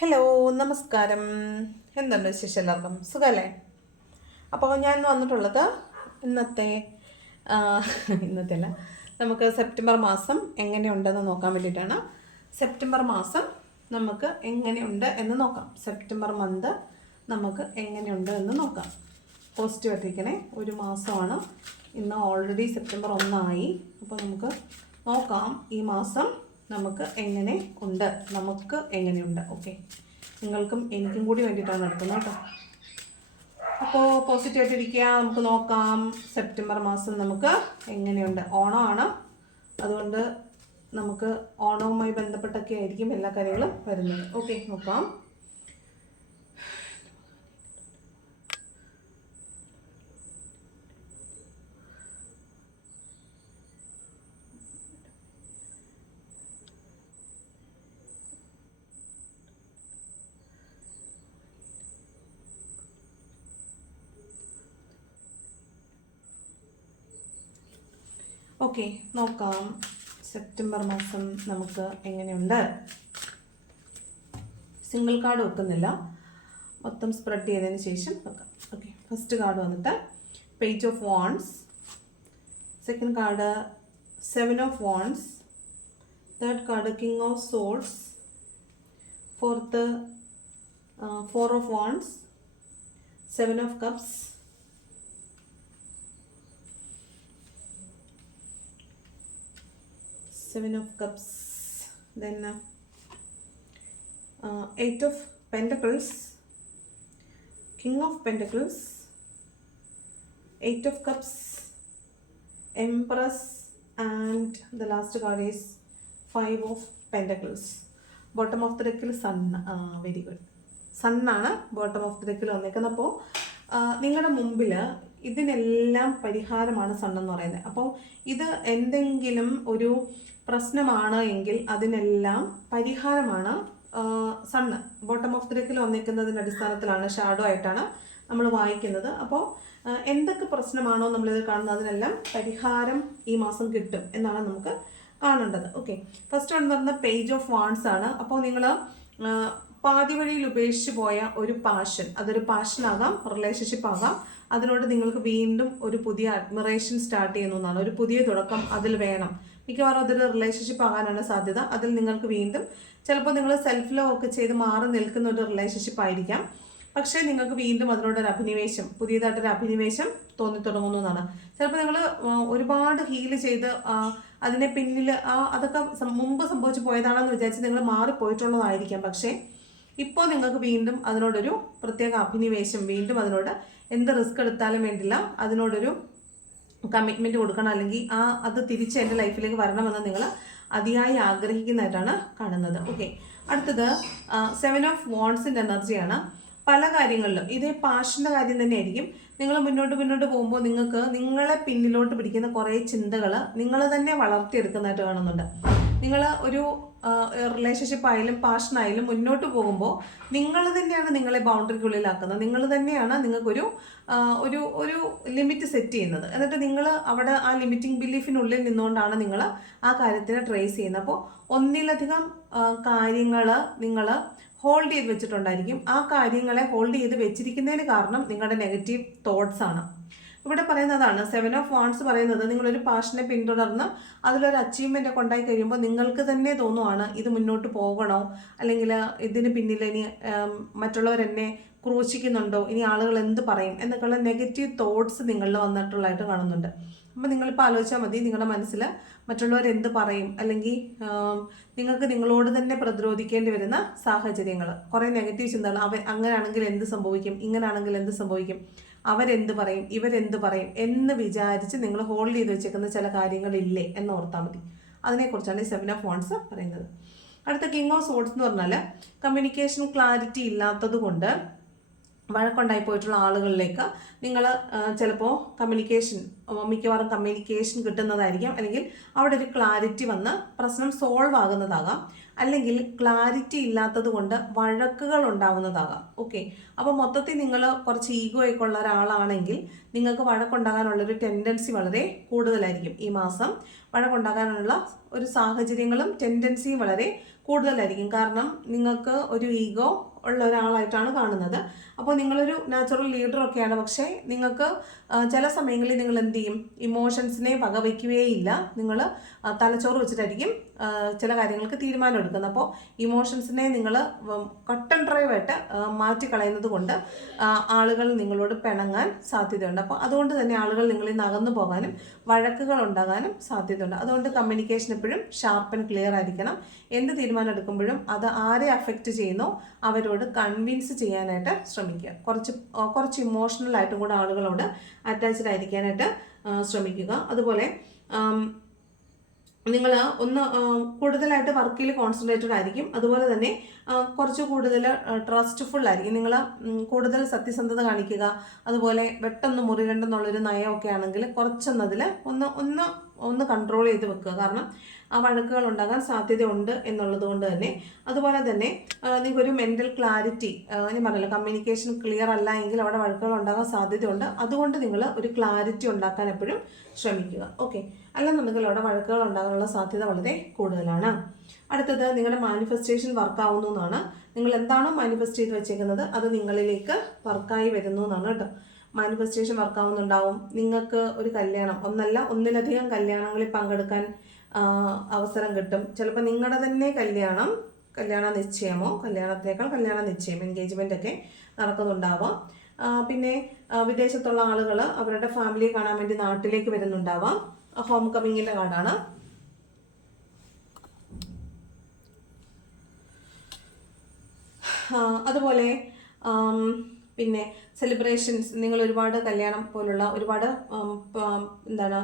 Hello നമസ്കാരം. എന്തുണ്ട് വിശേഷം എല്ലാവർക്കും? സുഖമല്ലേ അപ്പോൾ ഞാൻ വന്നിട്ടുള്ളത് ഇന്നത്തെ ഇന്നത്തെ അല്ല നമുക്ക് സെപ്റ്റംബർ മാസം എങ്ങനെയുണ്ടെന്ന് നോക്കാൻ വേണ്ടിയിട്ടാണ്. സെപ്റ്റംബർ മാസം നമുക്ക് എങ്ങനെയുണ്ട് എന്ന് നോക്കാം. സെപ്റ്റംബർ മന്ത് നമുക്ക് എങ്ങനെയുണ്ട് എന്ന് നോക്കാം. പോസിറ്റീവ് ആയിട്ടിരിക്കണേ. ഒരു മാസമാണ്. ഇന്ന് ഓൾറെഡി സെപ്റ്റംബർ ഒന്നായി. അപ്പോൾ നമുക്ക് നോക്കാം ഈ മാസം നമുക്ക് എങ്ങനെ ഉണ്ട്? നമുക്ക് എങ്ങനെയുണ്ട്? ഓക്കെ നിങ്ങൾക്കും എനിക്കും കൂടി വേണ്ടിയിട്ടാണ് നടത്തുന്നത് കേട്ടോ അപ്പോൾ പോസിറ്റീവായിട്ടിരിക്കുക നമുക്ക് നോക്കാം. സെപ്റ്റംബർ മാസം നമുക്ക് എങ്ങനെയുണ്ട്? ഓണമാണ്. അതുകൊണ്ട് നമുക്ക് ഓണവുമായി ബന്ധപ്പെട്ടൊക്കെ ആയിരിക്കും എല്ലാ കാര്യങ്ങളും വരുന്നത്. ഓക്കെ നോക്കാം. ഓക്കെ നോക്കാം. സെപ്റ്റംബർ മാസം നമുക്ക് എങ്ങനെയുണ്ട്? സിംഗിൾ കാർഡ് വെക്കുന്നില്ല മൊത്തം സ്പ്രെഡ് ചെയ്തതിന് ശേഷം വെക്കാം. ഓക്കെ ഫസ്റ്റ് കാർഡ് വന്നിട്ട് page of wands second card seven of wands third card king of swords fourth four of wands seven of cups then uh, uh, eight of pentacles king of pentacles eight of cups empress and the last card is five of pentacles bottom of the deck sun uh, very good സണ്ണാണ് bottom of the ഡെക്കിൽ വന്നേക്കുന്നത് അപ്പോൾ നിങ്ങളുടെ മുമ്പിൽ ഇതിനെല്ലാം പരിഹാരമാണ് സണ്ണെന്ന് പറയുന്നത് അപ്പോൾ ഇത് എന്തെങ്കിലും ഒരു പ്രശ്നമാണ് എങ്കിൽ അതിനെല്ലാം പരിഹാരമാണ് സണ്ണ്. ബോട്ടം ഓഫ് ദി ഡെക്കിൽ വന്നേക്കുന്നതിന്റെ അടിസ്ഥാനത്തിലാണ് ഷാഡോ ആയിട്ടാണ് നമ്മൾ വായിക്കുന്നത്. അപ്പോൾ എന്തൊക്കെ പ്രശ്നമാണോ നമ്മളിത് കാണുന്നത് അതിനെല്ലാം പരിഹാരം ഈ മാസം കിട്ടും എന്നാണ് നമുക്ക് കാണേണ്ടത്. ഓക്കെ. ഫസ്റ്റ് വൺ പറഞ്ഞ പേജ് ഓഫ് വാൺസ് ആണ്. അപ്പോൾ നിങ്ങൾ പാതി വഴിയിൽ ഉപേക്ഷിച്ച് പോയ ഒരു പാഷൻ അതൊരു പാഷൻ ആകാം റിലേഷൻഷിപ്പ് ആകാം. അതിനോട് നിങ്ങൾക്ക് വീണ്ടും ഒരു പുതിയ അഡ്മിറേഷൻ സ്റ്റാർട്ട് ചെയ്യുന്നു എന്നാണ്. ഒരു പുതിയ തുടക്കം അതിൽ വേണം. മിക്കവാറും അതൊരു റിലേഷൻഷിപ്പ് ആകാനാണ് സാധ്യത. അതിൽ നിങ്ങൾക്ക് വീണ്ടും ചിലപ്പോൾ നിങ്ങൾ സെൽഫ് ലോ ഒക്കെ ചെയ്ത് മാറി നിൽക്കുന്ന ഒരു റിലേഷൻഷിപ്പ് ആയിരിക്കാം. പക്ഷേ നിങ്ങൾക്ക് വീണ്ടും അതിനോടൊരു അഭിനിവേശം പുതിയതായിട്ടൊരു അഭിനിവേശം തോന്നി തുടങ്ങുന്നു എന്നാണ്. ചിലപ്പോൾ നിങ്ങൾ ഒരുപാട് ഹീൽ ചെയ്ത് അതിനെ പിന്നിൽ ആ അതൊക്കെ മുമ്പ് സംഭവിച്ചു പോയതാണെന്ന് വിചാരിച്ച് നിങ്ങൾ മാറിപ്പോയിട്ടുള്ളതായിരിക്കാം. പക്ഷേ ഇപ്പോൾ നിങ്ങൾക്ക് വീണ്ടും അതിനോടൊരു പ്രത്യേക അഭിനിവേശം വീണ്ടും അതിനോട് എന്ത് റിസ്ക് എടുത്താലും വേണ്ടില്ല. അതിനോടൊരു കമ്മിറ്റ്മെന്റ് കൊടുക്കണം അല്ലെങ്കിൽ ആ അത് തിരിച്ച് എന്റെ ലൈഫിലേക്ക് വരണമെന്ന് നിങ്ങൾ അതിയായി ആഗ്രഹിക്കുന്നതായിട്ടാണ് കാണുന്നത്. ഓക്കെ അടുത്തത് സെവൻ ഓഫ് വോൺസിന്റെ എനർജിയാണ് പല കാര്യങ്ങളിലും ഇതേ പാഷന്റെ കാര്യം തന്നെയായിരിക്കും. നിങ്ങൾ മുന്നോട്ട് മുന്നോട്ട് പോകുമ്പോൾ നിങ്ങൾക്ക് നിങ്ങളെ പിന്നിലോട്ട് പിടിക്കുന്ന കുറേ ചിന്തകൾ നിങ്ങൾ തന്നെ വളർത്തിയെടുക്കുന്നതായിട്ട് കാണുന്നുണ്ട്. നിങ്ങൾ ഒരു റിലേഷൻഷിപ്പ് ആയാലും പാഷനായാലും മുന്നോട്ട് പോകുമ്പോൾ നിങ്ങൾ തന്നെയാണ് നിങ്ങളെ ബൗണ്ടറിക്കുള്ളിലാക്കുന്നത്. നിങ്ങൾ തന്നെയാണ് നിങ്ങൾക്കൊരു ഒരു ഒരു ലിമിറ്റ് സെറ്റ് ചെയ്യുന്നത്. എന്നിട്ട് നിങ്ങൾ അവിടെ ആ ലിമിറ്റിംഗ് ബിലീഫിനുള്ളിൽ നിന്നുകൊണ്ടാണ് നിങ്ങൾ ആ കാര്യത്തിനെ ട്രേസ് ചെയ്യുന്നത്. അപ്പോൾ ഒന്നിലധികം കാര്യങ്ങൾ നിങ്ങൾ ഹോൾഡ് ചെയ്ത് വെച്ചിട്ടുണ്ടായിരിക്കും. ആ കാര്യങ്ങളെ ഹോൾഡ് ചെയ്ത് വെച്ചിരിക്കുന്നതിന് കാരണം നിങ്ങളുടെ നെഗറ്റീവ് തോട്ട്സ് ആണ്. ഇവിടെ പറയുന്നതാണ് സെവൻ ഓഫ് വാൺസ് പറയുന്നത് നിങ്ങളൊരു പാഷനെ പിന്തുടർന്ന് അതിലൊരു അച്ചീവ്മെന്റ് ഒക്കെ ഉണ്ടായി കഴിയുമ്പോൾ നിങ്ങൾക്ക് തന്നെ തോന്നുവാണ് ഇത് മുന്നോട്ട് പോകണോ? അല്ലെങ്കിൽ ഇതിന് പിന്നിൽ ഇനി മറ്റുള്ളവരെന്നെ ക്രൂശിക്കുന്നുണ്ടോ? ഇനി ആളുകൾ എന്ത് പറയും? എന്നൊക്കെയുള്ള നെഗറ്റീവ് തോട്ട്സ് നിങ്ങളിൽ വന്നിട്ടുള്ളതായിട്ട് കാണുന്നുണ്ട്. അപ്പോൾ നിങ്ങളിപ്പോൾ ആലോചിച്ചാൽ മതി നിങ്ങളുടെ മനസ്സിൽ മറ്റുള്ളവർ എന്ത് പറയും? അല്ലെങ്കിൽ നിങ്ങൾക്ക് നിങ്ങളോട് തന്നെ പ്രതിരോധിക്കേണ്ടി വരുന്ന സാഹചര്യങ്ങൾ. കുറേ നെഗറ്റീവ് ചിന്തകൾ. അവ അങ്ങനെയാണെങ്കിൽ എന്ത് സംഭവിക്കും? ഇങ്ങനെയാണെങ്കിൽ എന്ത് സംഭവിക്കും? അവരെന്ത് പറയും? ഇവരെന്ത് പറയും? എന്ന് വിചാരിച്ച് നിങ്ങൾ ഹോൾഡ് ചെയ്ത് വെച്ചേക്കുന്ന ചില കാര്യങ്ങളില്ലേ എന്ന് ഓർത്താൽ മതി. അതിനെക്കുറിച്ചാണ് ഈ സെവൻ ഓഫ് വോൺസ് പറയുന്നത്. അടുത്ത കിങ് ഓഫ് സോഡ്സ് എന്ന് പറഞ്ഞാൽ കമ്മ്യൂണിക്കേഷൻ ക്ലാരിറ്റി ഇല്ലാത്തത് കൊണ്ട് വഴക്കുണ്ടായി പോയിട്ടുള്ള ആളുകളിലേക്ക് നിങ്ങൾ ചിലപ്പോൾ കമ്മ്യൂണിക്കേഷൻ മിക്കവാറും കമ്മ്യൂണിക്കേഷൻ കിട്ടുന്നതായിരിക്കും. അല്ലെങ്കിൽ അവിടെ ഒരു ക്ലാരിറ്റി വന്ന് പ്രശ്നം സോൾവ് ആകുന്നതാകാം. അല്ലെങ്കിൽ ക്ലാരിറ്റി ഇല്ലാത്തത് കൊണ്ട് വഴക്കുകൾ ഉണ്ടാവുന്നതാകാം. ഓക്കെ അപ്പോൾ മൊത്തത്തിൽ നിങ്ങൾ കുറച്ച് ഈഗോ ഒക്കെ ഉള്ള ഒരാളാണെങ്കിൽ നിങ്ങൾക്ക് വഴക്കുണ്ടാകാനുള്ളൊരു ടെൻഡൻസി വളരെ കൂടുതലായിരിക്കും ഈ മാസം. വഴക്കുണ്ടാകാനുള്ള ഒരു സാഹചര്യങ്ങളും ടെൻഡൻസിയും വളരെ കൂടുതലായിരിക്കും. കാരണം നിങ്ങൾക്ക് ഒരു ഈഗോ ഉള്ള ഒരാളായിട്ടാണ് കാണുന്നത്. അപ്പോൾ നിങ്ങളൊരു നാച്ചുറൽ ലീഡറൊക്കെയാണ് പക്ഷേ നിങ്ങൾക്ക് ചില സമയങ്ങളിൽ നിങ്ങൾ എന്ത് ചെയ്യും? ഇമോഷൻസിനെ വകവയ്ക്കുകയില്ല നിങ്ങൾ തലച്ചോറ് വെച്ചിട്ടായിരിക്കും ചില കാര്യങ്ങൾക്ക് തീരുമാനം എടുക്കുന്നത് അപ്പോൾ ഇമോഷൻസിനെ നിങ്ങൾ കട്ടൺ ഡ്രൈവായിട്ട് മാറ്റിക്കളയുന്നത് കൊണ്ട് ആളുകൾ നിങ്ങളോട് പിണങ്ങാൻ സാധ്യതയുണ്ട്. അപ്പോൾ അതുകൊണ്ട് തന്നെ ആളുകൾ നിങ്ങളിൽ നിന്ന് അകന്നു പോകാനും വഴക്കുകൾ ഉണ്ടാകാനും സാധ്യതയുണ്ട്. അതുകൊണ്ട് കമ്മ്യൂണിക്കേഷൻ എപ്പോഴും ഷാർപ്പ് ആൻഡ് ക്ലിയർ ആയിരിക്കണം. എന്ത് തീരുമാനം എടുക്കുമ്പോഴും അത് ആരെ അഫക്റ്റ് ചെയ്യുന്നോ അവരോട് കൺവിൻസ് ചെയ്യാനായിട്ട് ശ്രമിക്കുക. കുറച്ച് കുറച്ച് ഇമോഷണൽ ആയിട്ടും കൂടെ ആളുകളോട് അറ്റാച്ച്ഡ് ആയിരിക്കാനായിട്ട് ശ്രമിക്കുക. അതുപോലെ നിങ്ങൾ ഒന്ന് കൂടുതലായിട്ട് വർക്കിൽ കോൺസെൻട്രേറ്റഡ് ആയിരിക്കും. അതുപോലെ തന്നെ കുറച്ച് കൂടുതൽ ട്രസ്റ്റ്ഫുൾ ആയിരിക്കും. നിങ്ങൾ കൂടുതൽ സത്യസന്ധത കാണിക്കുക അതുപോലെ പെട്ടെന്ന് മുറികണ്ടെന്നുള്ളൊരു നയമൊക്കെ ആണെങ്കിൽ കുറച്ചൊന്നതിൽ ഒന്ന് ഒന്ന് ഒന്ന് കൺട്രോൾ ചെയ്ത് വെക്കുക. കാരണം ആ വഴക്കുകൾ ഉണ്ടാകാൻ സാധ്യതയുണ്ട് എന്നുള്ളത് കൊണ്ട് തന്നെ. അതുപോലെ തന്നെ നിങ്ങൾക്കൊരു മെന്റൽ ക്ലാരിറ്റി ഞാൻ പറഞ്ഞല്ലോ കമ്മ്യൂണിക്കേഷൻ ക്ലിയർ അല്ല എങ്കിൽ അവിടെ വഴക്കുകൾ ഉണ്ടാകാൻ സാധ്യതയുണ്ട്. അതുകൊണ്ട് നിങ്ങൾ ഒരു ക്ലാരിറ്റി ഉണ്ടാക്കാൻ എപ്പോഴും ശ്രമിക്കുക. ഓക്കെ അല്ലെന്നുണ്ടെങ്കിൽ അവിടെ വഴക്കുകൾ ഉണ്ടാകാനുള്ള സാധ്യത വളരെ കൂടുതലാണ്. അടുത്തത് നിങ്ങളുടെ മാനിഫെസ്റ്റേഷൻ വർക്കാവുന്നു എന്നാണ്. നിങ്ങൾ എന്താണോ മാനിഫെസ്റ്റ് ചെയ്ത് വെച്ചേക്കുന്നത് അത് നിങ്ങളിലേക്ക് വർക്കായി വരുന്നു എന്നാണ് കേട്ടോ. മാനിഫെസ്റ്റേഷൻ വർക്കാവുന്നുണ്ടാവും നിങ്ങൾക്ക് ഒരു കല്യാണം ഒന്നല്ല ഒന്നിലധികം കല്യാണങ്ങളിൽ പങ്കെടുക്കാൻ അവസരം കിട്ടും. ചിലപ്പോൾ നിങ്ങളുടെ തന്നെ കല്യാണം കല്യാണ നിശ്ചയമോ കല്യാണത്തേക്കാൾ കല്യാണ നിശ്ചയം എൻഗേജ്മെന്റ് ഒക്കെ നടക്കുന്നുണ്ടാവാം. പിന്നെ വിദേശത്തുള്ള ആളുകൾ അവരുടെ ഫാമിലിയെ കാണാൻ വേണ്ടി നാട്ടിലേക്ക് വരുന്നുണ്ടാവാം. ഹോം കമ്മിങ്ങിന്റെ കാർഡാണ്. അതുപോലെ പിന്നെ സെലിബ്രേഷൻസ് നിങ്ങൾ ഒരുപാട് കല്യാണം പോലുള്ള ഒരുപാട് എന്താണ്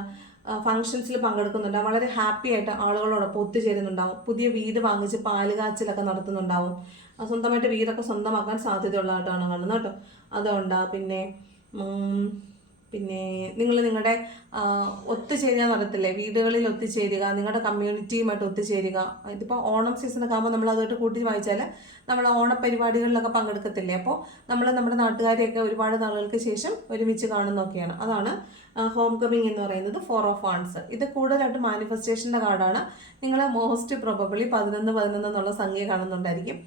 ഫങ്ഷൻസിൽ പങ്കെടുക്കുന്നുണ്ട്. വളരെ ഹാപ്പി ആയിട്ട് ആളുകളോടൊപ്പം ഒത്തുചേരുന്നുണ്ടാവും. പുതിയ വീട് വാങ്ങിച്ച് പാലുകാച്ചിലൊക്കെ നടത്തുന്നുണ്ടാവും. സ്വന്തമായിട്ട് വീടൊക്കെ സ്വന്തമാക്കാൻ സാധ്യതയുള്ളതായിട്ടാണ് കാണുന്നത് കേട്ടോ. അതുകൊണ്ടാണ് പിന്നെ പിന്നെ നിങ്ങൾ നിങ്ങളുടെ ഒത്തുചേരുക നടത്തില്ലേ? വീടുകളിൽ ഒത്തുചേരുക നിങ്ങളുടെ കമ്മ്യൂണിറ്റിയുമായിട്ട് ഒത്തുചേരുക. ഇതിപ്പോൾ ഓണം സീസണൊക്കെ ആകുമ്പോൾ നമ്മൾ അതുമായിട്ട് കൂട്ടി വായിച്ചാൽ നമ്മൾ ഓണപരിപാടികളിലൊക്കെ പങ്കെടുക്കത്തില്ലേ? അപ്പോൾ നമ്മൾ നമ്മുടെ നാട്ടുകാരെയൊക്കെ ഒരുപാട് നാളുകൾക്ക് ശേഷം ഒരുമിച്ച് കാണുന്നൊക്കെയാണ് അതാണ് ഹോം കമ്മിങ് എന്ന് പറയുന്നത് ഫോർ ഓഫ് വൺസ് ഇത് കൂടുതലായിട്ട് മാനിഫെസ്റ്റേഷന്റെ കാർഡാണ്. നിങ്ങൾ മോസ്റ്റ് പ്രോബബിളി പതിനൊന്ന് പതിനൊന്ന് എന്നുള്ള സംഖ്യ കാണുന്നുണ്ടായിരിക്കും.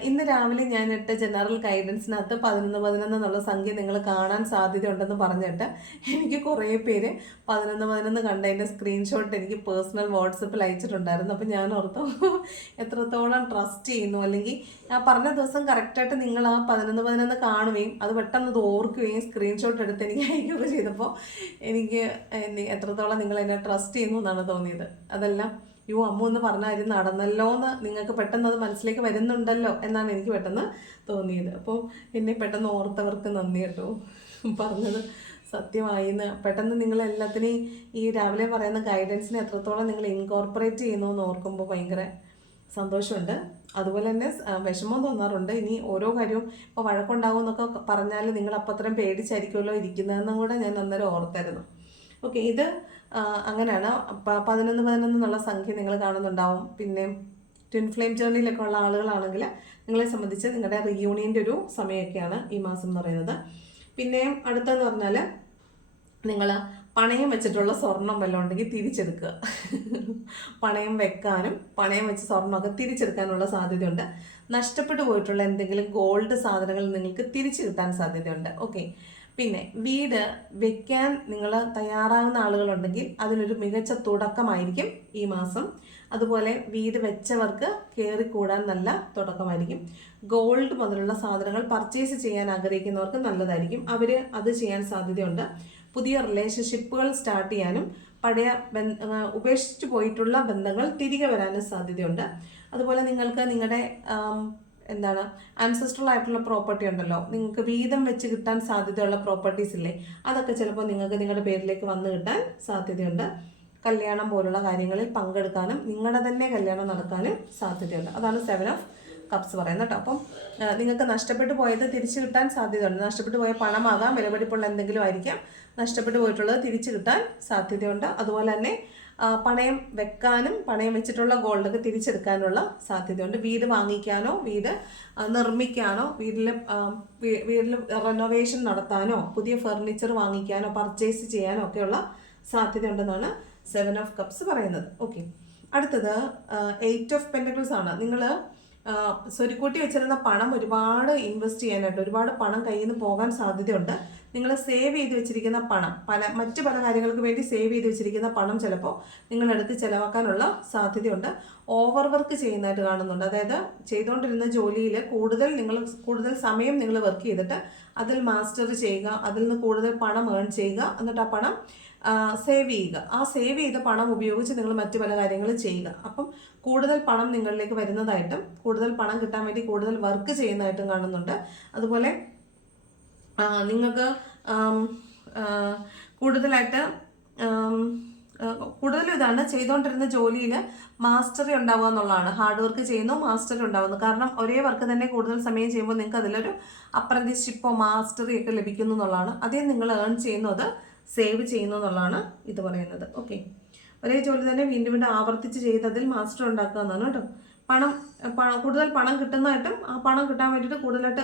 ഇന്ന് രാവിലെ ഞാൻ ഇട്ട ജനറൽ ഗൈഡൻസിനകത്ത് പതിനൊന്ന് പതിനൊന്ന് എന്നുള്ള സംഖ്യ നിങ്ങൾ കാണാൻ സാധ്യതയുണ്ടെന്ന് പറഞ്ഞിട്ട് എനിക്ക് കുറേ പേര് പതിനൊന്ന് പതിനൊന്ന് കണ്ടതിന്റെ സ്ക്രീൻഷോട്ട് എനിക്ക് പേഴ്സണൽ വാട്സപ്പിൽ അയച്ചിട്ടുണ്ടായിരുന്നു. അപ്പോൾ ഞാൻ ഓർത്തു എത്രത്തോളം ട്രസ്റ്റ് ചെയ്യുന്നു? അല്ലെങ്കിൽ ആ പറഞ്ഞ ദിവസം കറക്റ്റായിട്ട് നിങ്ങൾ ആ പതിനൊന്ന് പതിനൊന്ന് കാണുകയും അത് പെട്ടെന്ന് അത് ഓർക്കുകയും സ്ക്രീൻഷോട്ട് എടുത്ത് എനിക്ക് അയക്കുകയൊക്കെ ചെയ്തപ്പോൾ എനിക്ക് എനി- എത്രത്തോളം നിങ്ങൾ എന്നെ ട്രസ്റ്റ് ചെയ്യുന്നു എന്നാണ് തോന്നിയത്. അതെല്ലാം യോ അമ്മ എന്ന് പറഞ്ഞ കാര്യം നടന്നല്ലോ എന്ന് നിങ്ങൾക്ക് പെട്ടെന്ന് അത് മനസ്സിലേക്ക് വരുന്നുണ്ടല്ലോ എന്നാണ് എനിക്ക് പെട്ടെന്ന് തോന്നിയത്. അപ്പോൾ എന്നെ പെട്ടെന്ന് ഓർത്തവർക്ക് നന്ദി കേട്ടോ. പറഞ്ഞത് സത്യമായി എന്ന്. പെട്ടെന്ന് നിങ്ങൾ എല്ലാത്തിനെയും ഈ രാവിലെ പറയുന്ന ഗൈഡൻസിനെ എത്രത്തോളം നിങ്ങൾ ഇൻകോർപ്പറേറ്റ് ചെയ്യുന്നു എന്ന് ഓർക്കുമ്പോൾ ഭയങ്കര സന്തോഷമുണ്ട്. അതുപോലെ തന്നെ വിഷമം തോന്നാറുണ്ട്. ഇനി ഓരോ കാര്യവും ഇപ്പോൾ വഴക്കുണ്ടാവും എന്നൊക്കെ പറഞ്ഞാൽ നിങ്ങൾ അപ്പം അത്രയും പേടിച്ചായിരിക്കുമല്ലോ ഇരിക്കുന്നതെന്നും കൂടെ ഞാൻ അന്നേരം ഓർത്തായിരുന്നു. ഓക്കെ ഇത് അങ്ങനെയാണ്. പതിനൊന്ന് പതിനൊന്ന് എന്നുള്ള സംഖ്യ നിങ്ങൾ കാണുന്നുണ്ടാവും. പിന്നെ ട്വിൻ ഫ്ലെയിം ജേർണിയിലൊക്കെ ഉള്ള ആളുകളാണെങ്കിൽ നിങ്ങളെ സംബന്ധിച്ച് നിങ്ങളുടെ റിയൂണിയന്റെ ഒരു സമയമൊക്കെയാണ് ഈ മാസം എന്ന് പറയുന്നത്. പിന്നെ അടുത്തെന്ന് പറഞ്ഞാൽ നിങ്ങൾ പണയം വെച്ചിട്ടുള്ള സ്വർണം വല്ലതും ഉണ്ടെങ്കിൽ തിരിച്ചെടുക്കുക. പണയം വെക്കാനും പണയം വെച്ച് സ്വർണമൊക്കെ തിരിച്ചെടുക്കാനുള്ള സാധ്യതയുണ്ട്. നഷ്ടപ്പെട്ടു പോയിട്ടുള്ള എന്തെങ്കിലും ഗോൾഡ് സാധനങ്ങൾ നിങ്ങൾക്ക് തിരിച്ചു കിട്ടാൻ സാധ്യതയുണ്ട്. ഓക്കെ പിന്നെ വീട് വെക്കാൻ നിങ്ങൾ തയ്യാറാവുന്ന ആളുകളുണ്ടെങ്കിൽ അതിനൊരു മികച്ച തുടക്കമായിരിക്കും ഈ മാസം. അതുപോലെ വീട് വെച്ചവർക്ക് കയറിക്കൂടാൻ നല്ല തുടക്കമായിരിക്കും. ഗോൾഡ് മുതലുള്ള സാധനങ്ങൾ പർച്ചേസ് ചെയ്യാൻ ആഗ്രഹിക്കുന്നവർക്ക് നല്ലതായിരിക്കും. അവർ അത് ചെയ്യാൻ സാധ്യതയുണ്ട്. പുതിയ റിലേഷൻഷിപ്പുകൾ സ്റ്റാർട്ട് ചെയ്യാനും പഴയ ഉപേക്ഷിച്ചു പോയിട്ടുള്ള ബന്ധങ്ങൾ തിരികെ വരാനും സാധ്യതയുണ്ട്. അതുപോലെ നിങ്ങൾക്ക് നിങ്ങളുടെ എന്താണ്? ആൻസസ്ട്രൽ ആയിട്ടുള്ള പ്രോപ്പർട്ടി ഉണ്ടല്ലോ. നിങ്ങൾക്ക് വീതം വെച്ച് കിട്ടാൻ സാധ്യതയുള്ള പ്രോപ്പർട്ടീസ് ഇല്ലേ? അതൊക്കെ ചിലപ്പോൾ നിങ്ങൾക്ക് നിങ്ങളുടെ പേരിലേക്ക് വന്നു കിട്ടാൻ സാധ്യതയുണ്ട്. കല്യാണം പോലുള്ള കാര്യങ്ങളിൽ പങ്കെടുക്കാനും നിങ്ങളുടെ തന്നെ കല്യാണം നടക്കാനും സാധ്യതയുണ്ട്. അതാണ് സെവൻ ഓഫ് കപ്സ് പറയുന്നത് കേട്ടോ. അപ്പം നിങ്ങൾക്ക് നഷ്ടപ്പെട്ടു പോയത് തിരിച്ചു കിട്ടാൻ സാധ്യതയുണ്ട്. നഷ്ടപ്പെട്ടു പോയ പണമാകാം വിലപിടിപ്പുള്ള എന്തെങ്കിലും ആയിരിക്കാം. നഷ്ടപ്പെട്ടു പോയിട്ടുള്ളത് തിരിച്ചു കിട്ടാൻ സാധ്യതയുണ്ട്. അതുപോലെ തന്നെ പണയം വെക്കാനും പണയം വെച്ചിട്ടുള്ള ഗോൾഡൊക്കെ തിരിച്ചെടുക്കാനുള്ള സാധ്യതയുണ്ട്. വീട് വാങ്ങിക്കാനോ വീട് നിർമ്മിക്കാനോ വീട്ടിൽ വീട്ടിൽ റെനോവേഷൻ നടത്താനോ പുതിയ ഫർണിച്ചർ വാങ്ങിക്കാനോ പർച്ചേസ് ചെയ്യാനോ ഒക്കെയുള്ള സാധ്യതയുണ്ടെന്നാണ് സെവൻ ഓഫ് കപ്സ് പറയുന്നത്. ഓക്കെ അടുത്തത് എയ്റ്റ് ഓഫ് പെൻഡിക്കിൾസ് ആണ്. നിങ്ങൾ സ്വരുക്കൂട്ടി വെച്ചിരുന്ന പണം ഒരുപാട് ഇൻവെസ്റ്റ് ചെയ്യാനായിട്ട് ഒരുപാട് പണം കയ്യിൽ നിന്ന് പോകാൻ സാധ്യതയുണ്ട്. നിങ്ങൾ സേവ് ചെയ്ത് വെച്ചിരിക്കുന്ന പണം പല മറ്റു പല കാര്യങ്ങൾക്ക് വേണ്ടി സേവ് ചെയ്ത് വെച്ചിരിക്കുന്ന പണം ചിലപ്പോൾ നിങ്ങളെടുത്ത് ചിലവാക്കാനുള്ള സാധ്യതയുണ്ട്. ഓവർ വർക്ക് ചെയ്യുന്നതായിട്ട് കാണുന്നുണ്ട്. അതായത് ചെയ്തുകൊണ്ടിരുന്ന ജോലിയിൽ കൂടുതൽ നിങ്ങൾ കൂടുതൽ സമയം നിങ്ങൾ വർക്ക് ചെയ്തിട്ട് അതിൽ മാസ്റ്റർ ചെയ്യുക അതിൽ നിന്ന് കൂടുതൽ പണം ഏൺ ചെയ്യുക എന്നിട്ട് ആ പണം സേവ് ചെയ്യുക. ആ സേവ് ചെയ്ത പണം ഉപയോഗിച്ച് നിങ്ങൾ മറ്റു പല കാര്യങ്ങളും ചെയ്യുക. അപ്പം കൂടുതൽ പണം നിങ്ങളിലേക്ക് വരുന്നതായിട്ടും കൂടുതൽ പണം കിട്ടാൻ വേണ്ടി കൂടുതൽ വർക്ക് ചെയ്യുന്നതായിട്ടും കാണുന്നുണ്ട്. അതുപോലെ നിങ്ങൾക്ക് കൂടുതലായിട്ട് കൂടുതലും ഇതാണ് ചെയ്തുകൊണ്ടിരുന്ന ജോലിയിൽ മാസ്റ്ററി ഉണ്ടാവുക എന്നുള്ളതാണ്. ഹാർഡ് വർക്ക് ചെയ്യുന്നു മാസ്റ്ററി ഉണ്ടാവുന്നു. കാരണം ഒരേ വർക്ക് തന്നെ കൂടുതൽ സമയം ചെയ്യുമ്പോൾ നിങ്ങൾക്ക് അതിലൊരു അപ്രന്റീസ്ഷിപ്പോ മാസ്റ്ററി ഒക്കെ ലഭിക്കുന്നു എന്നുള്ളതാണ്. അതേ നിങ്ങൾ ഏൺ ചെയ്യുന്നു അത് സേവ് ചെയ്യുന്നു എന്നുള്ളതാണ് ഇത് പറയുന്നത്. ഓക്കെ ഒരേ ജോലി തന്നെ വീണ്ടും വീണ്ടും ആവർത്തിച്ച് ചെയ്ത് അതിൽ മാസ്റ്റർ ഉണ്ടാക്കുക എന്നാണ് കേട്ടോ. പണം കൂടുതൽ പണം കിട്ടുന്നതായിട്ടും ആ പണം കിട്ടാൻ വേണ്ടിയിട്ട് കൂടുതലായിട്ട്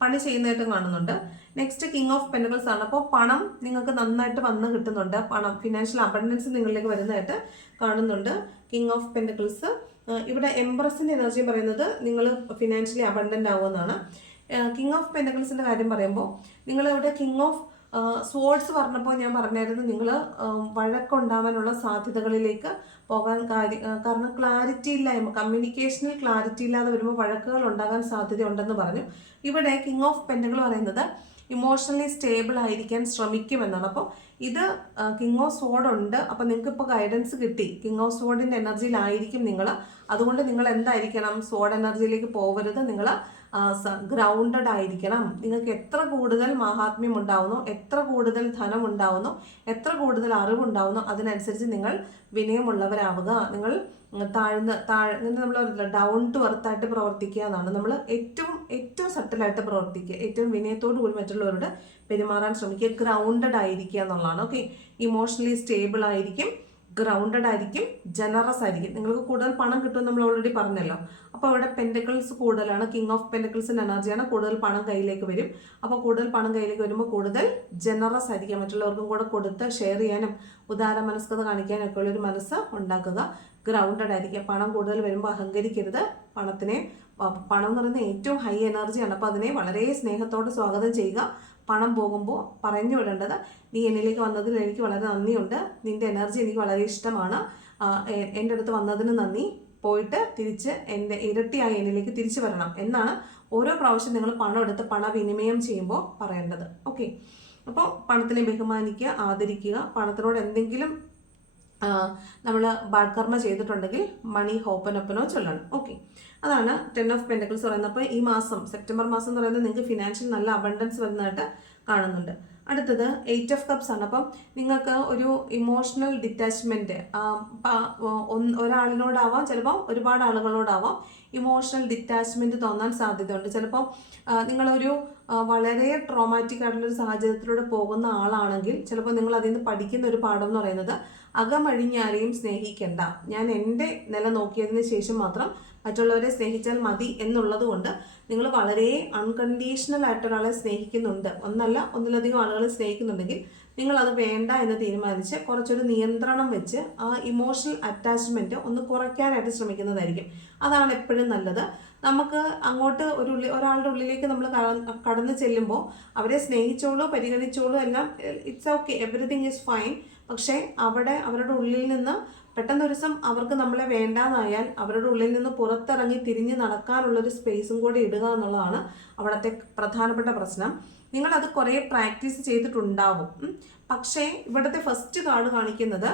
പണി ചെയ്യുന്നതായിട്ടും കാണുന്നുണ്ട്. നെക്സ്റ്റ് കിങ് ഓഫ് പെൻഡബിൾസ് ആണ്. അപ്പോൾ പണം നിങ്ങൾക്ക് നന്നായിട്ട് വന്ന് കിട്ടുന്നുണ്ട്. പണം ഫിനാൻഷ്യൽ അബണ്ടൻസ് നിങ്ങളിലേക്ക് വരുന്നതായിട്ട് കാണുന്നുണ്ട് കിങ് ഓഫ് പെൻഡബിൾസ് ഇവിടെ എംബ്രസിന്റെ എനർജി പറയുന്നത് നിങ്ങൾ ഫിനാൻഷ്യലി അബണ്ടന്റ് ആവുമെന്നാണ്. കിങ് ഓഫ് പെൻഡബിൾസിന്റെ കാര്യം പറയുമ്പോൾ നിങ്ങൾ ഇവിടെ കിങ് ഓഫ് സ്പോർട്സ് പറഞ്ഞപ്പോൾ ഞാൻ പറഞ്ഞായിരുന്നു നിങ്ങൾ വഴക്കുണ്ടാവാനുള്ള സാധ്യതകളിലേക്ക് പോകാൻ കാര്യം കാരണം ക്ലാരിറ്റി ഇല്ലായ്മ കമ്മ്യൂണിക്കേഷനിൽ ക്ലാരിറ്റി ഇല്ലാതെ വരുമ്പോൾ വഴക്കുകൾ ഉണ്ടാകാൻ സാധ്യതയുണ്ടെന്ന് പറഞ്ഞു. ഇവിടെ കിങ് ഓഫ് പെൻഡുകൾ പറയുന്നത് ഇമോഷണലി സ്റ്റേബിൾ ആയിരിക്കാൻ ശ്രമിക്കുമെന്നാണ്. അപ്പോൾ ഇത് കിങ് ഓഫ് സോഡ് ഉണ്ട്. അപ്പോൾ നിങ്ങൾക്ക് ഇപ്പോൾ ഗൈഡൻസ് കിട്ടി കിങ് ഓഫ് സോഡിന്റെ എനർജിയിലായിരിക്കും നിങ്ങൾ അതുകൊണ്ട് നിങ്ങൾ എന്തായിരിക്കണം? സോഡ് എനർജിയിലേക്ക് പോകരുത് നിങ്ങൾ ഗ്രൗണ്ടഡ് ആയിരിക്കണം. നിങ്ങൾക്ക് എത്ര കൂടുതൽ മഹാത്മ്യം ഉണ്ടാവുന്നു എത്ര കൂടുതൽ ധനം ഉണ്ടാവുന്നു എത്ര കൂടുതൽ അറിവുണ്ടാവുന്നു അതിനനുസരിച്ച് നിങ്ങൾ വിനയമുള്ളവരാവുക. നിങ്ങൾ താഴ്ന്ന് താഴ് നമ്മൾ ഡൗൺ ടു എർത്തായിട്ട് പ്രവർത്തിക്കുക എന്നാണ്. നമ്മൾ ഏറ്റവും ഏറ്റവും സട്ടിലായിട്ട് പ്രവർത്തിക്കുക ഏറ്റവും വിനയത്തോടു കൂടി മറ്റുള്ളവരോട് പെരുമാറാൻ ശ്രമിക്കുക ഗ്രൗണ്ടഡ് ആയിരിക്കുക എന്നുള്ളതാണ്. ഓക്കെ ഇമോഷണലി സ്റ്റേബിൾ ആയിരിക്കും. ഗ്രൗണ്ടഡ് ആയിരിക്കും ജനറസ് ആയിരിക്കും. നിങ്ങൾക്ക് കൂടുതൽ പണം കിട്ടും നമ്മൾ ഓൾറെഡി പറഞ്ഞല്ലോ. അപ്പോൾ അവിടെ പെന്റക്കിൾസ് കൂടുതലാണ് കിങ് ഓഫ് പെന്റക്കിൾസിന്റെ എനർജിയാണ് കൂടുതൽ പണം കയ്യിലേക്ക് വരും. അപ്പോൾ കൂടുതൽ പണം കയ്യിലേക്ക് വരുമ്പോൾ കൂടുതൽ ജനറസ് ആയിരിക്കും മറ്റുള്ളവർക്കും കൂടെ കൊടുത്ത് ഷെയർ ചെയ്യാനും ഉദാര മനസ്കത കാണിക്കാനൊക്കെ ഉള്ളൊരു മനസ്സ് ഉണ്ടാക്കുക. ഗ്രൗണ്ടഡ് ആയിരിക്കുക. പണം കൂടുതൽ വരുമ്പോൾ അഹങ്കരിക്കരുത്. പണത്തിനെ പണം എന്ന് പറയുന്നത് ഏറ്റവും ഹൈ എനർജിയാണ് അപ്പോൾ അതിനെ വളരെ സ്നേഹത്തോടെ സ്വാഗതം ചെയ്യുക. പണം പോകുമ്പോൾ പറഞ്ഞു വിടേണ്ടത് നീ എന്നിലേക്ക് വന്നതിൽ എനിക്ക് വളരെ നന്ദിയുണ്ട്. നിന്റെ എനർജി എനിക്ക് വളരെ ഇഷ്ടമാണ്. എന്റെ അടുത്ത് വന്നതിന് നന്ദി. പോയിട്ട് തിരിച്ച് എന്റെ ഇരട്ടിയായി എന്നിലേക്ക് തിരിച്ചു വരണം എന്നാണ് ഓരോ പ്രാവശ്യം നിങ്ങൾ പണം എടുത്ത് പണവിനിമയം ചെയ്യുമ്പോൾ പറയേണ്ടത്. ഓക്കെ അപ്പോൾ പണത്തിനെ ബഹുമാനിക്കുക ആദരിക്കുക പണത്തിനോട് എന്തെങ്കിലും നമ്മൾ ബാഡ്കർമ്മ ചെയ്തിട്ടുണ്ടെങ്കിൽ മണി ഹോപ്പനൊപ്പനോ ചൊല്ലണം. ഓക്കെ അതാണ് ടെൻ ഓഫ് പെൻഡക്കിൾസ് പറയുന്നത് അപ്പോൾ ഈ മാസം സെപ്റ്റംബർ മാസം എന്ന് പറയുന്നത് നിങ്ങൾക്ക് ഫിനാൻഷ്യൽ നല്ല അബണ്ടൻസ് വരുന്നതായിട്ട് കാണുന്നുണ്ട്. അടുത്തത് എയ്റ്റ് ഓഫ് കപ്സ് ആണ്. അപ്പം നിങ്ങൾക്ക് ഒരു ഇമോഷണൽ ഡിറ്റാച്ച്മെന്റ് ഒരാളിനോടാവാം ചിലപ്പോൾ ഒരുപാട് ആളുകളോടാവാം ഇമോഷണൽ ഡിറ്റാച്ച്മെന്റ് തോന്നാൻ സാധ്യതയുണ്ട്. ചിലപ്പോൾ നിങ്ങളൊരു വളരെ ട്രോമാറ്റിക് ആയിട്ടുള്ള ഒരു സാഹചര്യത്തിലൂടെ പോകുന്ന ആളാണെങ്കിൽ ചിലപ്പോൾ നിങ്ങൾ അതിൽ നിന്ന് പഠിക്കുന്ന ഒരു പാഠം എന്ന് പറയുന്നത് അകമഴിഞ്ഞാരെയും സ്നേഹിക്കേണ്ട. ഞാൻ എന്റെ നില നോക്കിയതിന് ശേഷം മാത്രം മറ്റുള്ളവരെ സ്നേഹിച്ചാൽ മതി എന്നുള്ളത് കൊണ്ട് നിങ്ങൾ വളരെ അൺകണ്ടീഷണൽ ആയിട്ട് ഒരാളെ സ്നേഹിക്കുന്നുണ്ട്. ഒന്നല്ല ഒന്നിലധികം ആളുകളെ സ്നേഹിക്കുന്നുണ്ടെങ്കിൽ നിങ്ങൾ അത് വേണ്ട എന്ന് തീരുമാനിച്ച് കുറച്ചൊരു നിയന്ത്രണം വെച്ച് ആ ഇമോഷണൽ അറ്റാച്ച്മെന്റ് ഒന്ന് കുറയ്ക്കാനായിട്ട് ശ്രമിക്കുന്നതായിരിക്കും. അതാണ് എപ്പോഴും നല്ലത്. നമുക്ക് അങ്ങോട്ട് ഒരു ഉള്ളി ഒരാളുടെ ഉള്ളിലേക്ക് നമ്മൾ കടന്നു ചെല്ലുമ്പോൾ അവരെ സ്നേഹിച്ചോളൂ പരിഗണിച്ചോളൂ എല്ലാം it's okay everything is fine പക്ഷേ അവിടെ അവരുടെ ഉള്ളിൽ നിന്ന് പെട്ടെന്ന് ഒരു ദിവസം അവർക്ക് നമ്മളെ വേണ്ടാന്നായാൽ അവരുടെ ഉള്ളിൽ നിന്ന് പുറത്തിറങ്ങി തിരിഞ്ഞ് നടക്കാനുള്ളൊരു സ്പേസും കൂടി ഇടുക എന്നുള്ളതാണ് അവിടുത്തെ പ്രധാനപ്പെട്ട പ്രശ്നം. നിങ്ങൾ അത് കുറേ പ്രാക്ടീസ് ചെയ്തിട്ടുണ്ടാവും. പക്ഷേ ഇവിടുത്തെ ഫസ്റ്റ് കാർഡ് കാണിക്കുന്നത്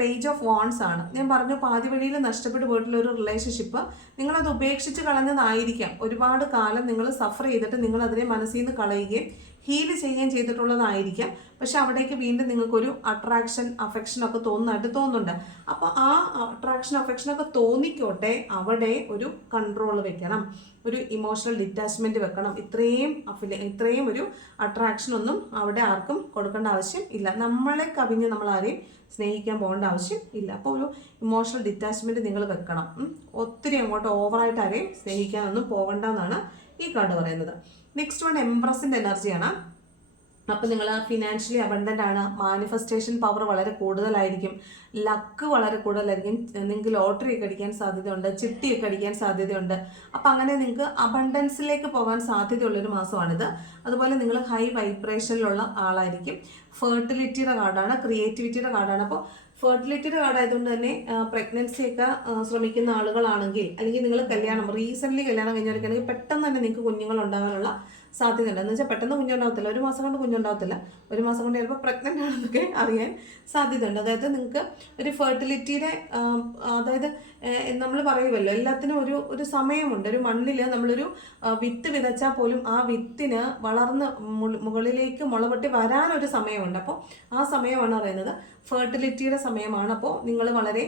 പേജ് ഓഫ് വോൺസ് ആണ്. ഞാൻ പറഞ്ഞു പാതി വഴിയിൽ നഷ്ടപ്പെട്ടു പോയിട്ടുള്ള ഒരു റിലേഷൻഷിപ്പ് നിങ്ങളത് ഉപേക്ഷിച്ച് കളഞ്ഞതായിരിക്കാം. ഒരുപാട് കാലം നിങ്ങൾ സഫർ ചെയ്തിട്ട് നിങ്ങൾ അതിനെ മനസ്സിൽ നിന്ന് കളയുകയും ഹീൽ ചെയ്യുകയും ചെയ്തിട്ടുള്ളതായിരിക്കാം. പക്ഷെ അവിടേക്ക് വീണ്ടും നിങ്ങൾക്കൊരു അട്രാക്ഷൻ അഫെക്ഷൻ ഒക്കെ തോന്നുന്നതായിട്ട് തോന്നുന്നുണ്ട്. അപ്പോൾ ആ അട്രാക്ഷൻ അഫെക്ഷൻ ഒക്കെ തോന്നിക്കോട്ടെ അവിടെ ഒരു കൺട്രോൾ വെക്കണം. ഒരു ഇമോഷണൽ ഡിറ്റാച്ച്മെന്റ് വെക്കണം. ഇത്രയും അഫില ഇത്രയും ഒരു അട്രാക്ഷൻ ഒന്നും അവിടെ ആർക്കും കൊടുക്കേണ്ട ആവശ്യം ഇല്ല. നമ്മളെ കവിഞ്ഞ് നമ്മൾ ആരെയും സ്നേഹിക്കാൻ പോകേണ്ട ആവശ്യം ഇല്ല. അപ്പോൾ ഒരു ഇമോഷണൽ ഡിറ്റാച്ച്മെന്റ് നിങ്ങൾ വെക്കണം. ഒത്തിരി അങ്ങോട്ട് ഓവറായിട്ട് ആരെയും സ്നേഹിക്കാനൊന്നും പോകണ്ട എന്നാണ് ഈ കാർഡ് പറയുന്നത്. നെക്സ്റ്റ് വൺ എംപ്രസിന്റെ എനർജിയാണ് അപ്പം നിങ്ങൾ ഫിനാൻഷ്യലി അബണ്ടന്റ് ആണ്. മാനിഫെസ്റ്റേഷൻ പവർ വളരെ കൂടുതലായിരിക്കും. ലക്ക് വളരെ കൂടുതലായിരിക്കും. നിങ്ങൾക്ക് ലോട്ടറി ഒക്കെ അടിക്കാൻ സാധ്യതയുണ്ട്. ചിട്ടിയൊക്കെ അടിക്കാൻ സാധ്യതയുണ്ട്. അപ്പം അങ്ങനെ നിങ്ങൾക്ക് അബണ്ടൻസിലേക്ക് പോകാൻ സാധ്യതയുള്ളൊരു മാസമാണിത്. അതുപോലെ നിങ്ങൾ ഹൈ വൈബ്രേഷനിലുള്ള ആളായിരിക്കും. ഫെർട്ടിലിറ്റിയുടെ കാർഡാണ്. ക്രിയേറ്റിവിറ്റിയുടെ കാർഡാണ്. അപ്പോൾ ഫെർട്ടിലിറ്റിയുടെ കാർഡായതുകൊണ്ട് തന്നെ പ്രഗ്നൻസി ഒക്കെ ശ്രമിക്കുന്ന ആളുകളാണെങ്കിൽ അല്ലെങ്കിൽ നിങ്ങൾ കല്യാണം റീസെന്റ്ലി കല്യാണം കഴിഞ്ഞവരൊക്കെയാണെങ്കിൽ പെട്ടെന്ന് തന്നെ നിങ്ങൾക്ക് കുഞ്ഞുങ്ങൾ ഉണ്ടാകാനുള്ള സാധ്യതയുണ്ട്. എന്ന് വെച്ചാൽ പെട്ടെന്ന് കുഞ്ഞുണ്ടാവത്തില്ല. ഒരു മാസം കൊണ്ട് കുഞ്ഞുണ്ടാവത്തില്ല. ഒരു മാസം കൊണ്ട് ചിലപ്പോൾ പ്രഗ്നന്റ് ആണെന്നൊക്കെ അറിയാൻ സാധ്യതയുണ്ട്. അതായത് നിങ്ങൾക്ക് ഒരു ഫെർട്ടിലിറ്റിയുടെ അതായത് നമ്മൾ പറയുമല്ലോ എല്ലാത്തിനും ഒരു ഒരു സമയമുണ്ട്. ഒരു മണ്ണിൽ നമ്മളൊരു വിത്ത് വിതച്ചാൽ പോലും ആ വിത്തിന് വളർന്ന് മുകളിലേക്ക് മുളപൊട്ടി വരാനൊരു സമയമുണ്ട്. അപ്പോൾ ആ സമയമാണ് പറയുന്നത്. ഫെർട്ടിലിറ്റിയുടെ സമയമാണ്. അപ്പോൾ നിങ്ങൾ വളരെ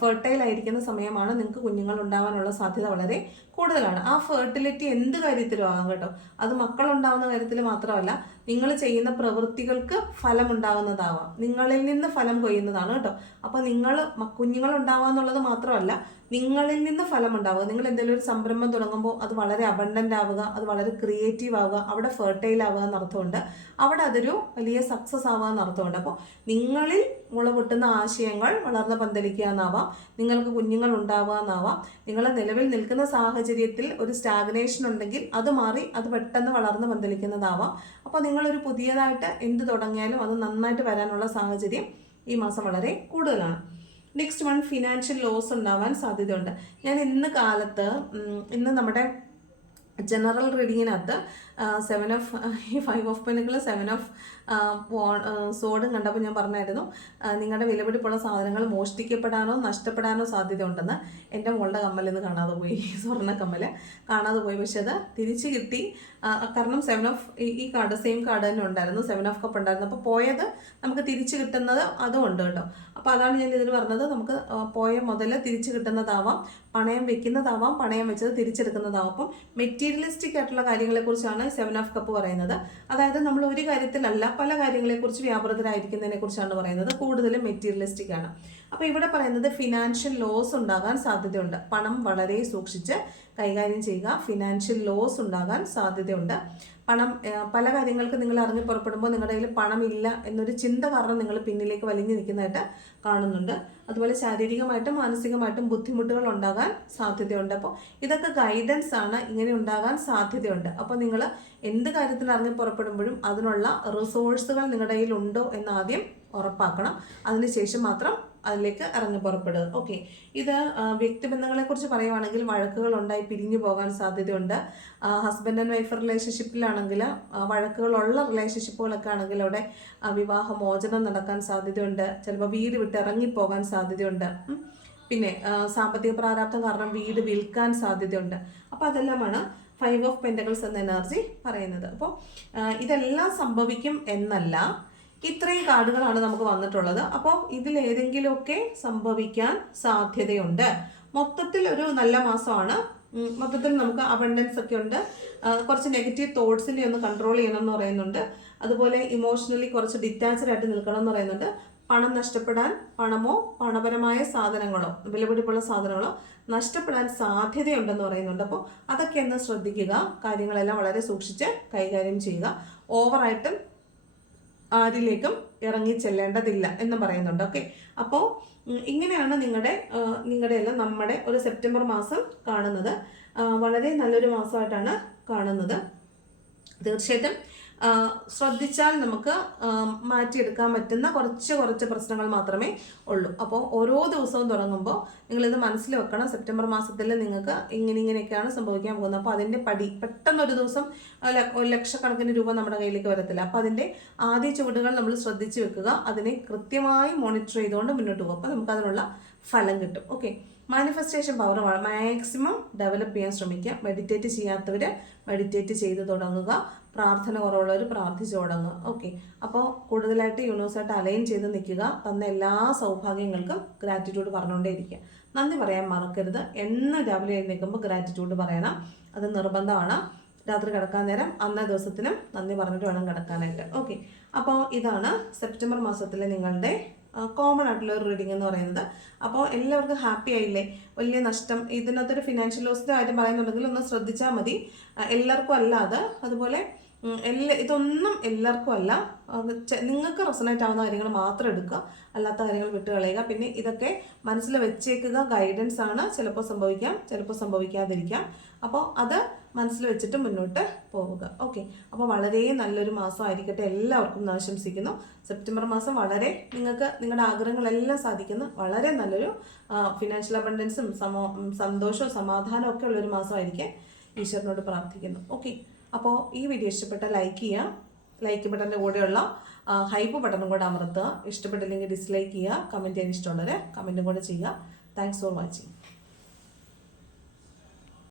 ഫെർട്ടൈൽ ആയിരിക്കുന്ന സമയമാണ് നിങ്ങൾക്ക് കുഞ്ഞുങ്ങൾ ഉണ്ടാവാനുള്ള സാധ്യത വളരെ കൂടുതലാണ്. ആ ഫെർട്ടിലിറ്റി എന്ത് കാര്യത്തിലും ആകാം കേട്ടോ. അത് മക്കൾ ഉണ്ടാവുന്ന കാര്യത്തിൽ മാത്രമല്ല നിങ്ങൾ ചെയ്യുന്ന പ്രവൃത്തികൾക്ക് ഫലം ഉണ്ടാകുന്നതാവാം നിങ്ങളിൽ നിന്ന് ഫലം കൊയ്യുന്നതാണ് കേട്ടോ. അപ്പോൾ നിങ്ങൾ കുഞ്ഞുങ്ങൾ ഉണ്ടാവുക എന്നുള്ളത് മാത്രമല്ല നിങ്ങളിൽ നിന്ന് ഫലം ഉണ്ടാവുക നിങ്ങൾ എന്തെങ്കിലും ഒരു സംരംഭം തുടങ്ങുമ്പോൾ അത് വളരെ അബണ്ടന്റ് ആവുക അത് വളരെ ക്രിയേറ്റീവ് ആവുക അവിടെ ഫെർട്ടൈൽ ആവുക എന്നർത്ഥമുണ്ട്. അവിടെ അതൊരു വലിയ സക്സസ് ആവുക എന്നർത്ഥമുണ്ട്. അപ്പോൾ നിങ്ങളിൽ മുളപൊട്ടുന്ന ആശയങ്ങൾ വളർന്ന് പന്തലിക്കുക എന്നാവാം. നിങ്ങൾക്ക് കുഞ്ഞുങ്ങൾ ഉണ്ടാവുക എന്നാവാം. നിങ്ങൾ നിലവിൽ നിൽക്കുന്ന സാഹചര്യത്തിൽ ഒരു സ്റ്റാഗ്നേഷൻ ഉണ്ടെങ്കിൽ അത് മാറി അത് പെട്ടെന്ന് വളർന്ന് പന്തലിക്കുന്നതാവാം. അപ്പോൾ നിങ്ങളൊരു പുതിയതായിട്ട് എന്ത് തുടങ്ങിയാലും അത് നന്നായിട്ട് വരാനുള്ള സാഹചര്യം ഈ മാസം വളരെ കൂടുതലാണ്. നെക്സ്റ്റ് വൺ ഫിനാൻഷ്യൽ ലോസ് ഉണ്ടാവാൻ സാധ്യതയുണ്ട്. ഞാൻ ഇന്ന് കാലത്ത് ഇന്ന് നമ്മുടെ ജനറൽ റീഡിങ്ങിനകത്ത് സെവൻ ഓഫ് ഈ ഫൈവ് ഓഫ് പെനുകൾ സെവൻ ഓഫ് സോഡും കണ്ടപ്പോൾ ഞാൻ പറഞ്ഞായിരുന്നു നിങ്ങളുടെ വിലപിടിപ്പുള്ള സാധനങ്ങൾ മോഷ്ടിക്കപ്പെടാനോ നഷ്ടപ്പെടാനോ സാധ്യത ഉണ്ടെന്ന് എന്റെ മോളുടെ കമ്മൽ ഇന്ന് കാണാതെ പോയി സ്വർണ കമ്മൽ കാണാതെ പോയി. പക്ഷെ അത് തിരിച്ച് കിട്ടി. കാരണം സെവൻ ഓഫ് ഈ കാർഡ് സെയിം കാർഡ് തന്നെ ഉണ്ടായിരുന്നു സെവൻ ഓഫ് കപ്പ് ഉണ്ടായിരുന്നു. അപ്പോൾ പോയത് നമുക്ക് തിരിച്ച് കിട്ടുന്നത് അതും ഉണ്ട് കേട്ടോ. അപ്പോൾ അതാണ് ഞാൻ ഇതിന് പറഞ്ഞത് നമുക്ക് പോയ മുതൽ തിരിച്ച് കിട്ടുന്നതാവാം പണയം വെക്കുന്നതാവാം പണയം വെച്ചത് തിരിച്ചെടുക്കുന്നതാവാം. അപ്പം മെറ്റീരിയലിസ്റ്റിക് ആയിട്ടുള്ള കാര്യങ്ങളെക്കുറിച്ചാണ് സെവൻ ഓഫ് കപ്പ് പറയുന്നത്. അതായത് നമ്മൾ ഒരു കാര്യത്തിലല്ല പല കാര്യങ്ങളെക്കുറിച്ച് വ്യാപൃതരായിരിക്കുന്നതിനെ കുറിച്ചാണ് പറയുന്നത്. കൂടുതലും മെറ്റീരിയലിസ്റ്റിക് ആണ്. അപ്പോൾ ഇവിടെ പറയുന്നത് ഫിനാൻഷ്യൽ ലോസ് ഉണ്ടാകാൻ സാധ്യതയുണ്ട്. പണം വളരെ സൂക്ഷിച്ച് കൈകാര്യം ചെയ്യുക. ഫിനാൻഷ്യൽ ലോസ് ഉണ്ടാകാൻ സാധ്യതയുണ്ട്. പണം പല കാര്യങ്ങൾക്ക് നിങ്ങൾ ഇറങ്ങി പുറപ്പെടുമ്പോൾ നിങ്ങളുടെ കയ്യിൽ പണമില്ല എന്നൊരു ചിന്ത കാരണം നിങ്ങൾ പിന്നിലേക്ക് വലിഞ്ഞു നിൽക്കുന്നതായിട്ട് കാണുന്നുണ്ട്. അതുപോലെ ശാരീരികമായിട്ടും മാനസികമായിട്ടും ബുദ്ധിമുട്ടുകൾ ഉണ്ടാകാൻ സാധ്യതയുണ്ട്. അപ്പോൾ ഇതൊക്കെ ഗൈഡൻസ് ആണ്. ഇങ്ങനെ ഉണ്ടാകാൻ സാധ്യതയുണ്ട്. അപ്പോൾ നിങ്ങൾ എന്ത് കാര്യത്തിന് ഇറങ്ങി പുറപ്പെടുമ്പോഴും അതിനുള്ള റിസോഴ്സുകൾ നിങ്ങളുടെ കയ്യിൽ ഉണ്ടോ എന്ന് ആദ്യം ഉറപ്പാക്കണം. അതിനുശേഷം മാത്രം അതിലേക്ക് ഇറങ്ങി പുറപ്പെടുക ഓക്കെ ഇത് വ്യക്തിബന്ധങ്ങളെ കുറിച്ച് പറയുവാണെങ്കിൽ വഴക്കുകൾ ഉണ്ടായി പിരിഞ്ഞു പോകാൻ സാധ്യതയുണ്ട്. ഹസ്ബൻഡ് ആൻഡ് വൈഫ് റിലേഷൻഷിപ്പിലാണെങ്കിൽ വഴക്കുകളുള്ള റിലേഷൻഷിപ്പുകളൊക്കെ ആണെങ്കിൽ അവിടെ വിവാഹ മോചനം നടക്കാൻ സാധ്യതയുണ്ട്. ചിലപ്പോൾ വീട് വിട്ട് ഇറങ്ങിപ്പോകാൻ സാധ്യതയുണ്ട്. പിന്നെ സാമ്പത്തിക പ്രാരാബ്ധം കാരണം വീട് വിൽക്കാൻ സാധ്യതയുണ്ട്. അപ്പോൾ അതെല്ലാമാണ് ഫൈവ് ഓഫ് പെന്റകൾസ് എന്ന എനർജി പറയുന്നത്. അപ്പോൾ ഇതെല്ലാം സംഭവിക്കും എന്നല്ല. ഇത്രയും കാർഡുകളാണ് നമുക്ക് വന്നിട്ടുള്ളത്. അപ്പോൾ ഇതിൽ ഇതിലേതെങ്കിലുമൊക്കെ സംഭവിക്കാൻ സാധ്യതയുണ്ട്. മൊത്തത്തിൽ ഒരു നല്ല മാസമാണ്. മൊത്തത്തിൽ നമുക്ക് അബണ്ടൻസ് ഒക്കെ ഉണ്ട്. കുറച്ച് നെഗറ്റീവ് തോട്ട്സിനെ ഒന്ന് കൺട്രോൾ ചെയ്യണം എന്ന് പറയുന്നുണ്ട്. അതുപോലെ ഇമോഷണലി കുറച്ച് ഡിറ്റാച്ച്ഡ് ആയിട്ട് നിൽക്കണം എന്ന് പറയുന്നുണ്ട്. പണം നഷ്ടപ്പെടാൻ പണമോ പണപരമായ സാധനങ്ങളോ വിലപിടിപ്പുള്ള സാധനങ്ങളോ നഷ്ടപ്പെടാൻ സാധ്യതയുണ്ടെന്ന് പറയുന്നുണ്ട്. അപ്പോൾ അതൊക്കെ ഒന്ന് ശ്രദ്ധിക്കുക. കാര്യങ്ങളെല്ലാം വളരെ സൂക്ഷിച്ച് കൈകാര്യം ചെയ്യുക. ഓവറായിട്ടും ആരിലേക്കും ഇറങ്ങി ചെല്ലേണ്ടതില്ല എന്ന് പറയുന്നുണ്ട്. ഓക്കെ അപ്പോൾ ഇങ്ങനെയാണ് നിങ്ങളുടെ നിങ്ങളുടെ എല്ലാം നമ്മുടെ ഒരു സെപ്റ്റംബർ മാസം കാണുന്നത്. വളരെ നല്ലൊരു മാസമായിട്ടാണ് കാണുന്നത്. തീർച്ചയായിട്ടും ശ്രദ്ധിച്ചാൽ നമുക്ക് മാറ്റിയെടുക്കാൻ പറ്റുന്ന കുറച്ച് കുറച്ച് പ്രശ്നങ്ങൾ മാത്രമേ ഉള്ളൂ. അപ്പോൾ ഓരോ ദിവസവും തുടങ്ങുമ്പോൾ നിങ്ങളിത് മനസ്സിൽ വെക്കണം. സെപ്റ്റംബർ മാസത്തിൽ നിങ്ങൾക്ക് ഇങ്ങനെ ഇങ്ങനെയൊക്കെയാണ് സംഭവിക്കാൻ പോകുന്നത്. അപ്പോൾ അതിന്റെ പടി പെട്ടെന്ന് ഒരു ദിവസം ലക്ഷക്കണക്കിന് രൂപ നമ്മുടെ കയ്യിലേക്ക് വരത്തില്ല. അപ്പോൾ അതിന്റെ ആദ്യ ചുവടുകൾ നമ്മൾ ശ്രദ്ധിച്ച് വെക്കുക. അതിനെ കൃത്യമായി മോണിറ്റർ ചെയ്തുകൊണ്ട് മുന്നോട്ട് പോകും. അപ്പോൾ നമുക്ക് അതിനുള്ള ഫലം കിട്ടും. Okay? Manifestation power maximum develop ചെയ്യാൻ ശ്രമിക്കുക മെഡിറ്റേറ്റ് ചെയ്യാത്തവർ മെഡിറ്റേറ്റ് ചെയ്ത് തുടങ്ങുക. പ്രാർത്ഥന കുറവുള്ളവർ പ്രാർത്ഥിച്ചു തുടങ്ങുക. ഓക്കെ അപ്പോൾ കൂടുതലായിട്ട് യൂണിവേഴ്സായിട്ട് അലൈൻ ചെയ്ത് നിൽക്കുക. തന്ന എല്ലാ സൗഭാഗ്യങ്ങൾക്കും ഗ്രാറ്റിറ്റ്യൂഡ് പറഞ്ഞുകൊണ്ടേ ഇരിക്കുക നന്ദി പറയാൻ മറക്കരുത്. എന്ന് രാവിലെ എഴുന്നേൽക്കുമ്പോൾ ഗ്രാറ്റിറ്റ്യൂഡ് പറയണം. അത് നിർബന്ധമാണ്. രാത്രി കിടക്കാൻ നേരം അന്നേ ദിവസത്തിനും നന്ദി പറഞ്ഞിട്ട് വേണം കിടക്കാനായിട്ട്. ഓക്കെ അപ്പോൾ ഇതാണ് സെപ്റ്റംബർ മാസത്തിലെ നിങ്ങളുടെ കോമൺ ആയിട്ടുള്ള ഒരു റീഡിംഗ് എന്ന് പറയുന്നത്. അപ്പോൾ എല്ലാവർക്കും ഹാപ്പി ആയില്ലേ? വലിയ നഷ്ടം. ഇതിനകത്തൊരു ഫിനാൻഷ്യൽ ലോസിന്റെ കാര്യം പറയുന്നുണ്ടെങ്കിൽ ഒന്ന് ശ്രദ്ധിച്ചാൽ മതി. എല്ലാവർക്കും അല്ലാതെ അതുപോലെ എല്ലാ ഇതൊന്നും എല്ലാവർക്കും അല്ല. നിങ്ങൾക്ക് റെസണേറ്റ് ആവുന്ന കാര്യങ്ങൾ മാത്രം എടുക്കുക. അല്ലാത്ത കാര്യങ്ങൾ വിട്ട് കളയുക. പിന്നെ ഇതൊക്കെ മനസ്സിൽ വെച്ചേക്കുക. ഗൈഡൻസ് ആണ്. ചിലപ്പോൾ സംഭവിക്കാം. ചിലപ്പോൾ സംഭവിക്കാതിരിക്കാം. അപ്പോൾ അത് മനസ്സിൽ വെച്ചിട്ട് മുന്നോട്ട് പോവുക. ഓക്കെ അപ്പോൾ വളരെ നല്ലൊരു മാസമായിരിക്കട്ടെ. എല്ലാവർക്കും ആശംസിക്കുന്നു. സെപ്റ്റംബർ മാസം വളരെ നിങ്ങൾക്ക് നിങ്ങളുടെ ആഗ്രഹങ്ങളെല്ലാം സാധിക്കുന്ന. വളരെ നല്ലൊരു ഫിനാൻഷ്യൽ അബണ്ടൻസും സമോ സന്തോഷവും സമാധാനവും ഒക്കെ ഉള്ളൊരു മാസമായിരിക്കും ഈശ്വരനോട് പ്രാർത്ഥിക്കുന്നു. ഓക്കെ അപ്പോൾ ഈ വീഡിയോ ഇഷ്ടപ്പെട്ട ലൈക്ക് ചെയ്യുക ലൈക്ക് ബട്ടന്റെ കൂടെയുള്ള ഹൈപ്പ് ബട്ടണും കൂടെ അമർത്തുക. ഇഷ്ടപ്പെട്ടില്ലെങ്കിൽ ഡിസ്ലൈക്ക് ചെയ്യുക കമന്റ് ചെയ്യാൻ ഇഷ്ടമുള്ളവരെ കമന്റും കൂടെ ചെയ്യുക. Thanks for watching